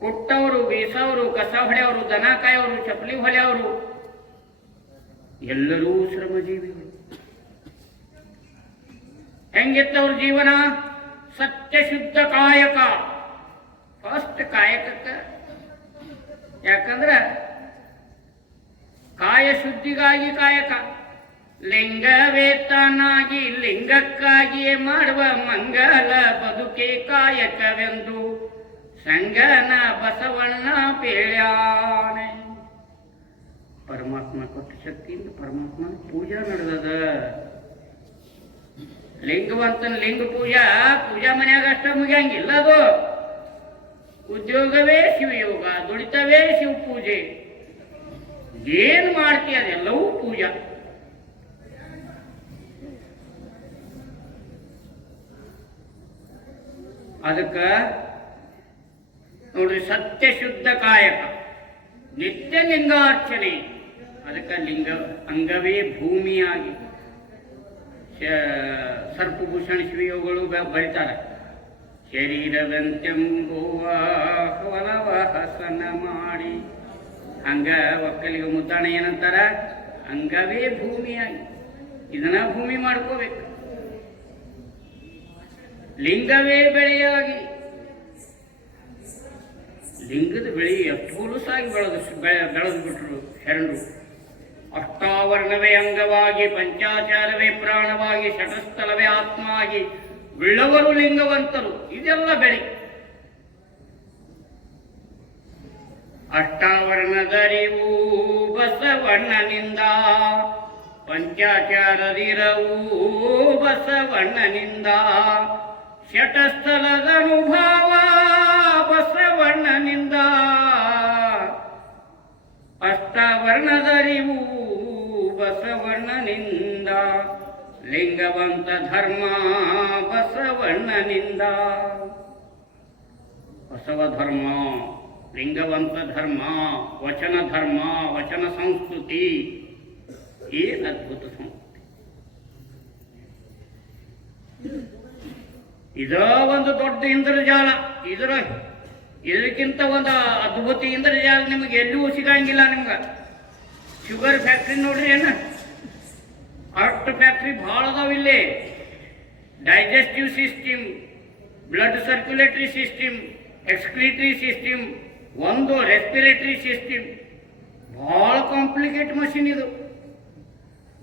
ಕುಟ್ಟವರು, ಬೀಸವರು, ಕಸ ಹೊಡೆಯವರು, ದನ ಕಾಯೋರು, ಚಪ್ಪಲಿ ಹೊಲೆಯವರು. ಎಲ್ಲರೂ ಶ್ರಮಜೀವಿಗಳು. ಹೆಂಗಿತ್ತವ್ರ ಜೀವನ? ಸತ್ಯ ಶುದ್ಧ ಕಾಯಕ. ಫಸ್ಟ್ ಕಾಯಕಕ್ಕೆ. ಯಾಕಂದ್ರೆ? ಕಾಯ ಶುದ್ಧಿಗಾಗಿ ಕಾಯಕ. ಲಿಂಗವೇತನಾಗಿ, ಲಿಂಗಕ್ಕಾಗಿಯೇ ಮಾಡುವ ಮಂಗಲ ಬದುಕೆ ಕಾಯಕವೆಂದು. ಸಂಗನ ಬಸವಣ್ಣ ಪೇಳ್ಯಾನೆ. ಪರಮಾತ್ಮ ಕೊಟ್ಟ ಶಕ್ತಿಯಿಂದ ಪರಮಾತ್ಮನ ಪೂಜಾ ನಡೆದದ. ಲಿಂಗವಂತನ ಲಿಂಗ ಪೂಜಾ ಪೂಜಾ ಮನ್ಯಾಗ ಅಷ್ಟ ಮುಗಿಯಂಗಿಲ್ಲ ಅದು. ಉದ್ಯೋಗವೇ ಶಿವಯೋಗ, ದುಡಿತವೇ ಶಿವ ಪೂಜೆ ಏನು ಮಾಡ್ತೀಯ ಅದೆಲ್ಲವೂ ಪೂಜಾ. ಅದಕ್ಕ ನೋಡ್ರಿ ಸತ್ಯ ಶುದ್ಧ ಕಾಯಕ. ನಿತ್ಯ ಲಿಂಗಾರ್ಚನೆ. ಅದಕ್ಕ ಲಿಂಗ, ಅಂಗವೇ ಭೂಮಿಯಾಗಿ. ಸರ್ಪಭೂಷಣ ಶಿವಯೋಗಳು ಬರೀತಾರೆ ಹಸನ ಮಾಡಿ. ಹಂಗ ಒಕ್ಕಲಿಗ ಮುದ್ದಾಣ ಏನಂತಾರ? ಅಂಗವೇ ಭೂಮಿಯಾಗಿ. ಇದನ್ನ ಭೂಮಿ ಮಾಡ್ಕೋಬೇಕು. ಲಿಂಗವೇ ಬೆಳೆಯಾಗಿ. ಲಿಂಗದ ಬೆಳೆ ಎಷ್ಟು ಹುಲುಸಾಗಿ ಬೆಳೆದು ಬೆಳೆ- ಬೆಳೆದು ಬಿಟ್ರು ಶರಣರು. ಅಷ್ಟಾವರಣವೇ ಅಂಗವಾಗಿ, ಪಂಚಾಚಾರವೇ ಪ್ರಾಣವಾಗಿ ಶಟಸ್ಥಲವೇ ಆತ್ಮಾಗಿ ಬಿಳ್ಳವರು ಲಿಂಗವಂತರು. ಇದೆಲ್ಲ ಬೆಳೆ. ಅಷ್ಟಾವರಣದರಿವು ಬಸವಣ್ಣನಿಂದ, ಪಂಚಾಚಾರದಿರವು ಬಸವಣ್ಣನಿಂದ ಶಟಸ್ಥಲದ ಅನುಭವ ಬಸವಣ್ಣನಿಂದ ಅಷ್ಟವರ್ಣದರಿವು ಬಸವಣ್ಣನಿಂದ, ಲಿಂಗವಂತ ಧರ್ಮ ಬಸವಣ್ಣನಿಂದ. ಬಸವ ಧರ್ಮ, ಲಿಂಗವಂತ ಧರ್ಮ, ವಚನ ಧರ್ಮ, ವಚನ ಸಂಸ್ಕೃತಿ, ಏನು ಅದ್ಭುತ ಸಂಸ್ಕೃತಿ. ಇದ ಒಂದು ದೊಡ್ಡ ಇಂದ್ರಜಾಲ, ಇದರ ಇದಕ್ಕಿಂತ ಒಂದು ಅದ್ಭುತ ಇಂದ್ರಜಾಲ ನಿಮಗೆ ಎಲ್ಲೂ ಸಿಗಂಗಿಲ್ಲ ನಿಮ್ಗೆ. ಶುಗರ್ ಫ್ಯಾಕ್ಟ್ರಿ ನೋಡ್ರಿ ಏನ ಅಷ್ಟು ಫ್ಯಾಕ್ಟ್ರಿ ಭಾಳ ಅದಾವ ಇಲ್ಲಿ. Digestive system blood circulatory system excretory system ಒಂದು ರೆಸ್ಪಿರೇಟರಿ ಸಿಸ್ಟಮ್ ಭಾಳ ಕಾಂಪ್ಲಿಕೇಟ್ ಮಷಿನ್ ಇದು.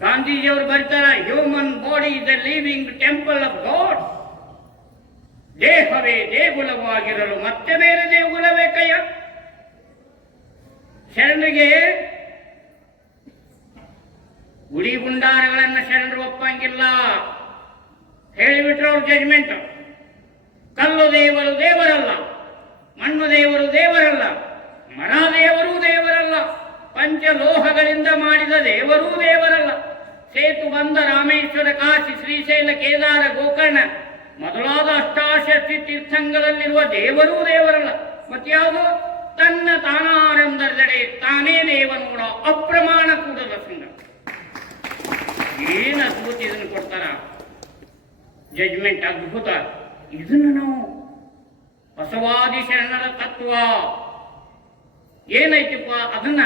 ಗಾಂಧೀಜಿಯವರು ಬರ್ತಾರ human body is a living temple of God ದೇಹವೇ ದೇಗುಲವಾಗಿರಲು ಮತ್ತೆ ಬೇರೆ ದೇಗುಲವೇ ಬೇಕಯ್ಯ ಶರಣರಿಗೆ ಗುಡಿ ಗುಂಡಾರಗಳನ್ನು ಶರಣರು ಒಪ್ಪಂಗಿಲ್ಲ. ಹೇಳಿಬಿಟ್ರು ಅವ್ರ ಜಜ್ಮೆಂಟ್ ಕಲ್ಲು ದೇವರು ದೇವರಲ್ಲ, ಮಣ್ಣು ದೇವರು ದೇವರಲ್ಲ, ಮರ ದೇವರು ದೇವರಲ್ಲ, ಪಂಚಲೋಹಗಳಿಂದ ಮಾಡಿದ ದೇವರೂ ದೇವರಲ್ಲ. ಸೇತು ಬಂದ ರಾಮೇಶ್ವರ ಕಾಶಿ ಶ್ರೀಶೈಲ ಕೇದಾರ ಗೋಕರ್ಣ ಮೊದಲಾದ ಅಷ್ಟಾಶಕ್ತಿ ತೀರ್ಥಂಗದಲ್ಲಿರುವ ದೇವರೂ ದೇವರಲ್ಲ. ಮತ್ಯಾವುದು ತನ್ನ ತಾನಾರೆಂದರೆಡೆ ತಾನೇ ದೇವನೋಡ ಅಪ್ರಮಾಣ ಕೂಡಲ ಸಂಘ ಏನು ಅದ್ಭುತ ಇದನ್ನು ಕೊಡ್ತಾರ? ಜಜ್ಮೆಂಟ್ ಅದ್ಭುತ. ಇದನ್ನು ನಾವು ಬಸವಾದಿ ಶರಣರ ತತ್ವ. ಏನೈತಿಪ್ಪ ಅದನ್ನ?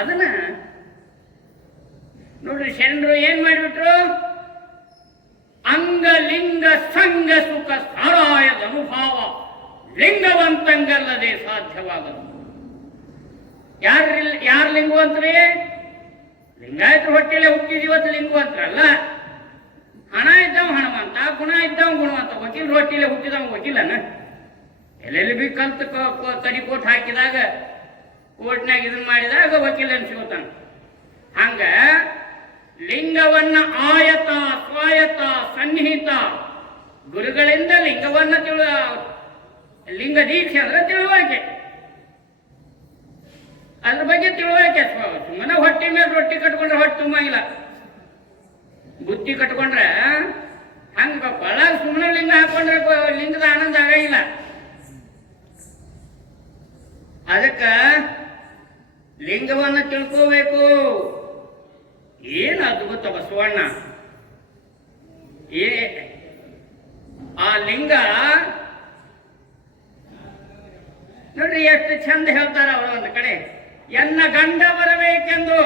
ಅದನ್ನ ನೋಡ್ರಿ ಶರಣರು ಏನ್ ಮಾಡಿಬಿಟ್ರು? ಅಂಗ ಲಿಂಗ ಸಂಗ ಸುಖ ಸಾರಾಯದ ಅನುಭವ ಲಿಂಗವಂತಂಗಲ್ಲದೆ ಸಾಧ್ಯವಾಗದು. ಯಾರ ಯಾರು ಲಿಂಗವಂತ್ರಿ? ಲಿಂಗಾಯತರ ಹೊಟ್ಟೆಲೆ ಹುಟ್ಟಿದ ಇವತ್ತು ಲಿಂಗವಂತರಲ್ಲ. ಹಣ ಇದ್ದವ ಹಣವಂತ, ಗುಣ ಇದ್ದವ ಗುಣವಂತ ವಕೀಲ ಹೊಟ್ಟಿಲೆ ಹುಟ್ಟಿದವ ವಕೀಲನ. ಎಲ್ಲೆಲ್ಲಿ ಬಿ ಕಲ್ತ ಕಡಿ ಕೋಟ್ ಹಾಕಿದಾಗ ಕೋರ್ಟ್ನಾಗ ಇದನ್ನ ಮಾಡಿದಾಗ ವಕೀಲನ್ ಸಿಗುತ್ತಾನ. ಹಂಗ ಲಿಂಗವನ್ನ ಆಯತ ಸ್ವಾಯತ ಸನ್ನಿಹಿತ, ಗುರುಗಳಿಂದ ಲಿಂಗವನ್ನ ತಿಳಿದ ಲಿಂಗ ದೀಕ್ಷೆ ಅಂದ್ರೆ ತಿಳುವಳಿಕೆ. ಅದ್ರ ಬಗ್ಗೆ ತಿಳುವಳಿಕೆ ಸುಮ್ಮನೆ ಹೊಟ್ಟೆ ಮೇಲೆ ರೊಟ್ಟಿ ಕಟ್ಕೊಂಡ್ರೆ ಹೊಟ್ಟೆ ತುಂಬಂಗಿಲ್ಲ ಬುತ್ತಿ ಕಟ್ಕೊಂಡ್ರೆ ಹಂಗ ಬಹಳ ಸುಮ್ಮನೆ ಲಿಂಗ ಹಾಕೊಂಡ್ರೆ ಲಿಂಗದ ಆನಂದ ಆಗಂಗಿಲ್ಲ ಅದಕ್ಕ ಲಿಂಗವನ್ನ ತಿಳ್ಕೋಬೇಕು. ಏನು ಅದ್ಭುತ ಬಸವಣ್ಣ? ಏ, ಆ ಲಿಂಗ ನೋಡ್ರಿ ಎಷ್ಟು ಚಂದ ಹೇಳ್ತಾರ ಅವರು ಒಂದು ಕಡೆ. ಎನ್ನ ಗಂಡ ಬರಬೇಕೆಂದು.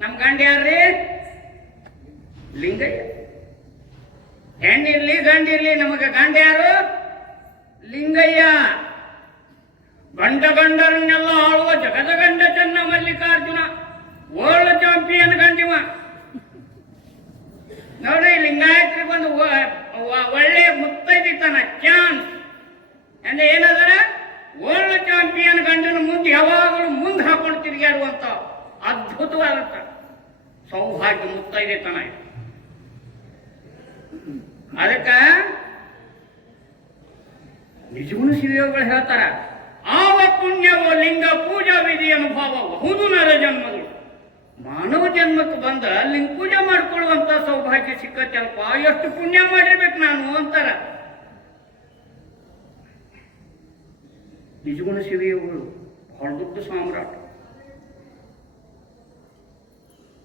ನಮ್ಮ ಗಂಡ ಯಾರ್ರಿ? ಲಿಂಗಯ್ಯ. ಹೆಣ್ಣಿರ್ಲಿ, ಗಂಡಿರ್ಲಿ, ನಮಗ ಗಂಡ ಯಾರು? ಲಿಂಗಯ್ಯ. ಗಂಡ ಗಂಡರನ್ನೆಲ್ಲ ಆಳುವ ಜಗದ ಗಂಡ ಚನ್ನ ಮಲ್ಲಿಕಾರ್ಜುನ. ವರ್ಲ್ಡ್ ಚಾಂಪಿಯನ್ ಕಂಡಿವ ನೋಡ್ರಿ ಲಿಂಗಾಯತ್ರಿಗೆ ಒಂದು ಒಳ್ಳೆ ಮುತ್ತೈದಿತ್ತಾನ ಚಾನ್ಸ್ ಅಂದ್ರೆ ಏನದರ ವರ್ಲ್ಡ್ ಚಾಂಪಿಯನ್ ಗಂಡನ ಮುಂದೆ ಯಾವಾಗಲೂ ಮುಂದೆ ಹಾಕೊಂಡು ತಿರುಗಾಡುವಂತ ಅದ್ಭುತವಾದಂತ ಸೌಭಾಗ್ಯ ಮುತ್ತೈದೆತನ ಇದು. ಅದಕ್ಕ ನಿಜವೂ ಶಿವಯೋಗಿಗಳು ಹೇಳ್ತಾರ, ಆವ ಪುಣ್ಯವೋ ಲಿಂಗ ಪೂಜಾ ವಿಧಿ ಅನುಭವ ಬಹುದು ನರ ಜನ್ಮಗಳು. ಮಾನವ ಜನ್ಮಕ್ಕೆ ಬಂದ ಲಿಂಗ ಪೂಜೆ ಮಾಡ್ಕೊಳ್ಳುವಂತ ಸೌಭಾಗ್ಯ ಸಿಕ್ಕತ್ತಲ್ಪ ಎಷ್ಟು ಪುಣ್ಯ ಮಾಡಿರ್ಬೇಕು ನಾನು ಅಂತಾರ. ನಿಜಗುಣ ಶಿವಿಯವರು ಬಹಳ ದೊಡ್ಡ ಸಾಮ್ರಾಟ.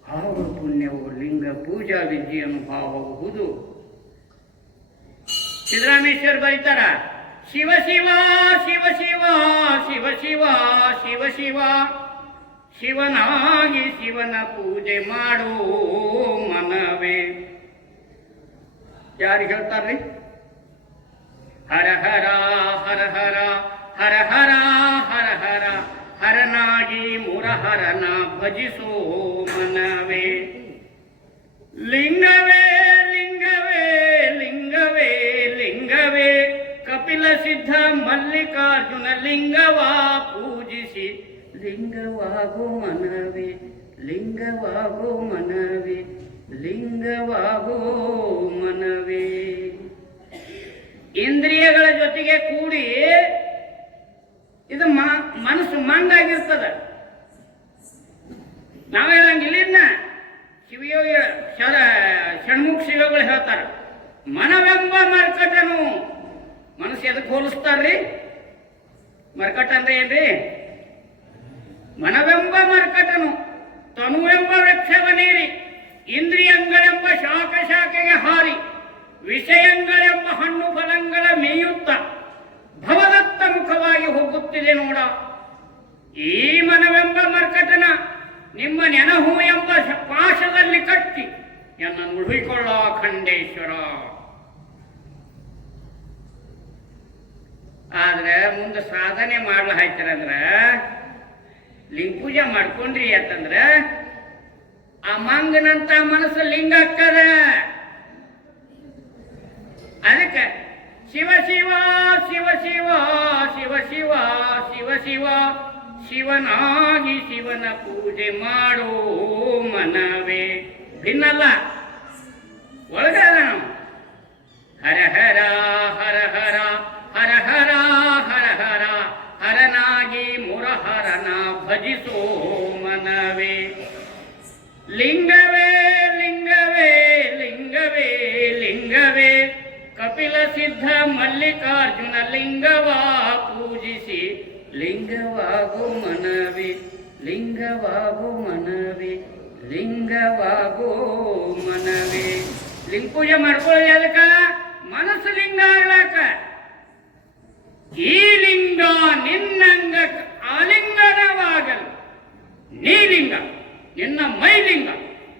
ಭಾವ ಪುಣ್ಯವು ಲಿಂಗ ಪೂಜಾ ವಿಧಿ ಭಾವಬಹುದು ಸಿದ್ದರಾಮೇಶ್ವರ್ ಬರೀತಾರ, ಶಿವ ಶಿವ ಶಿವ ಶಿವ ಶಿವ ಶಿವ ಶಿವ ಶಿವ ಶಿವನಾಗಿ ಶಿವನ ಪೂಜೆ ಮಾಡೋ ಮನವೇ. ಯಾರು ಹೇಳ್ತಾರ್ರಿ ಹರ ಹರ ಹರ ಹರ ಹರ ಹರ ಹರ ಹರ. ಹರನಾಗಿ ಮುರಹರನ ಭಜಿಸೋ ಮನವೇ. ಲಿಂಗವೇ ಲಿಂಗವೇ ಲಿಂಗವೇ ಲಿಂಗವೇ. ಕಪಿಲ ಸಿದ್ಧ ಮಲ್ಲಿಕಾರ್ಜುನ ಲಿಂಗವಾ ಪೂಜಿಸಿ. ಲಿಂಗವಾಗೋ ಮನವೇ ಲಿಂಗವಾಗೋ ಮನವೇ ಲಿಂಗವಾಗೋ ಮನವೇ. ಇಂದ್ರಿಯಗಳ ಜೊತೆಗೆ ಕೂಡಿ ಇದು ಮನಸ್ಸು ಮಂಗಾಗಿರ್ತದ ನಾವ್ ಹೇಳಂಗಿಲ್ಲ ಇನ್ನ ಶಿವಯೋಗಿ ಶರ, ಷಣ್ಮುಖ ಶಿವಗಳು ಹೇಳ್ತಾರ, ಮನವೆಂಬ ಮರ್ಕಟನು. ಮನಸ್ಸು ಎದಕ್ಕೆ ಹೋಲಿಸ್ತಾರ್ರಿ? ಮರ್ಕಟ ಅಂದ್ರೆ ಏನ್ರಿ? ಮನವೆಂಬ ಮರ್ಕಟನು, ತನುವೆಂಬ ವೃಕ್ಷವನೇರಿ ಇಂದ್ರಿಯಂಗಳೆಂಬ ಶಾಖ ಶಾಖೆಗೆ ಹಾರಿ, ವಿಷಯಂಗಳೆಂಬ ಹಣ್ಣು ಫಲಂಗಳ ಮೇಯುತ್ತ ಭವದತ್ತ ಮುಖವಾಗಿ ಹೋಗುತ್ತಿದೆ ನೋಡ. ಈ ಮನವೆಂಬ ಮರ್ಕಟನ ನಿಮ್ಮ ನೆನಹು ಎಂಬ ಪಾಶದಲ್ಲಿ ಕಟ್ಟಿ ಎನ್ನ ನುಡಿಕೊಳ್ಳ ಖಂಡೇಶ್ವರ. ಆದ್ರೆ ಮುಂದೆ ಸಾಧನೆ ಮಾಡ್ಲ ಹಾಯ್ತಾರಂದ್ರ ಲಿಂಗ ಪೂಜೆ ಮಾಡ್ಕೊಂಡ್ರಿ ಅಂತಂದ್ರ ಆ ಮಂಗನಂತ ಮನಸ್ಸು ಲಿಂಗ ಅಕ್ಕದ ಅದಕ್ಕೆ ಶಿವ ಶಿವ ಶಿವ ಶಿವ ಶಿವ ಶಿವ ಶಿವ ಶಿವ ಶಿವನಾಗಿ ಶಿವನ ಪೂಜೆ ಮಾಡೋ ಮನವೇ. ಭಿನ್ನಲ್ಲ. ಒಳಗಾದ ನಾವು. ಹರ ಹರ ಹರ ಹರ ಹರ ಹರ ಹರ ಹರನಾಗಿ ಮುರಹರನ ಭಜಿಸೋ ಮನವೇ ಲಿಂಗವೇ ಲಿಂಗವೇ ಲಿಂಗವೇ ಲಿಂಗವೇ. ಕಪಿಲ ಸಿದ್ಧ ಮಲ್ಲಿಕಾರ್ಜುನ ಲಿಂಗವಾ ಪೂಜಿಸಿ. ಲಿಂಗವಾಗು ಮನವೇ ಲಿಂಗವಾಗು ಮನವೇ, ಲಿಂಗವಾಗೋ ಮನವಿ. ಲಿಂಗ ಪೂಜೆ ಮಾಡ್ಕೊಳ್ಳಿ ಅದಕ್ಕ. ಮನಸ್ಸು ಲಿಂಗ ಈ ಲಿಂಗ ನಿನ್ನಂಗ ನೀಲಿಂಗ ನಿನ್ನ ಮೈಲಿಂಗ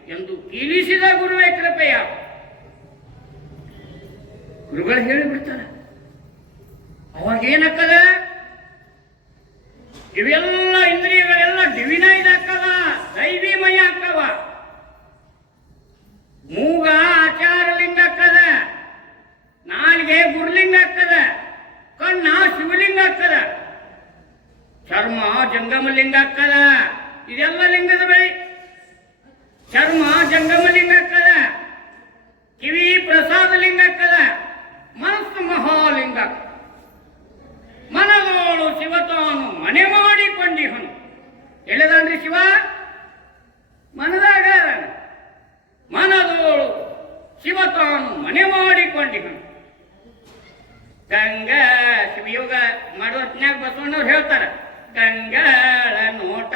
ಎಂದು ಕೀಲಿಸಿದ ಗುರುವೇ ಕೃಪೆಯ. ಗುರುಗಳು ಹೇಳಿಬಿಡ್ತಾರೆ. ಅವಾಗ ಏನಕ್ಕದ? ಇವೆಲ್ಲ ಇಂದ್ರಿಯಗಳೆಲ್ಲ ಡಿವಿನೈಡ್ ಹಾಕವ ದೈವಿಮಯ ಹಾಕವ ಮೂಗ ಆಚಾರ ಲಿಂಗ ಹಾಕದ ನಾಲಿಗೆ ಗುರುಲಿಂಗ ಹಾಕದ ಕಣ್ಣ ಶಿವಲಿಂಗ ಹಾಕದ ಚರ್ಮ ಜಂಗಮಲಿಂಗ ಹಾಕದ ಇದೆಲ್ಲ ಲಿಂಗದ ಬಳಿ. ಚರ್ಮ ಜಂಗಮ ಲಿಂಗ ಕಿವಿ ಪ್ರಸಾದ ಲಿಂಗ ಆಗ್ತದ ಮನಸ್ಸು ಮಹಾಲಿಂಗ ಮನದೋಳು ಶಿವ ತಾನು ಮನೆ ಮಾಡಿಕೊಂಡಿಹನು. ಎಲ್ಲದಂದ್ರೆ ಶಿವ? ಮನದಾಗ. ಮನದೋಳು ಶಿವ ತಾನು ಮನೆ ಮಾಡಿಕೊಂಡಿಹನು. ಗಂಗ ಶಿವಯೋಗ ಮಾಡುವ ಹೊತ್ನ್ಯಾಗ ಬಸವಣ್ಣವ್ರು ಹೇಳ್ತಾರ, ಗಂಗಾಳ ನೋಟ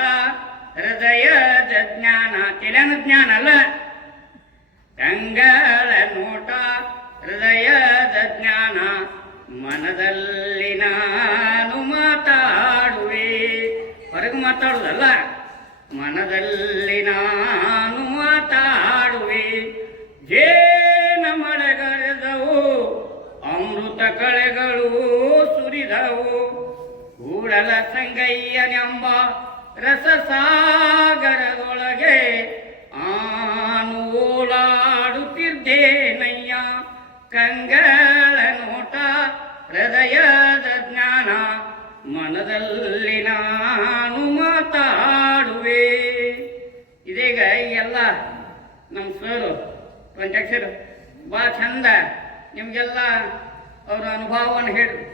ಹೃದಯದ ಜ್ಞಾನ ತಿಳಿಯನ ಜ್ಞಾನ ಅಲ್ಲ? ಗಂಗಳ ನೋಟ ಹೃದಯದ ಜ್ಞಾನ ಮನದಲ್ಲಿ ನಾನು ಮಾತಾಡುವೆ. ಹೊರಗೆ ಮಾತಾಡುದಲ್ಲ ಮನದಲ್ಲಿ ನಾನು ಮಾತಾಡುವೆ. ಜೇನ ಮಳೆಗರೆದವು, ಅಮೃತ ಕಳೆಗಳು ಸುರಿದವು. ಕೂಡಲ ಸಂಗಯ್ಯನೆಂಬ ರಸಸಾಗರದೊಳಗೆ ಆನು ಓಲಾಡುತ್ತಿದ್ದೇನಯ್ಯ ಕಂಗಳ ನೋಟ ಹೃದಯದ ಜ್ಞಾನ, ಮನದಲ್ಲಿ ನಾನು ಮಾತಾಡುವೆ. ಇದೀಗ ಎಲ್ಲ ನಮ್ಮ ಸರು ಪಂಚಾಕ್ಷರು ಭಾಳ ಚಂದ ನಿಮಗೆಲ್ಲ ಅವರ ಅನುಭವವನ್ನು ಹೇಳಿ.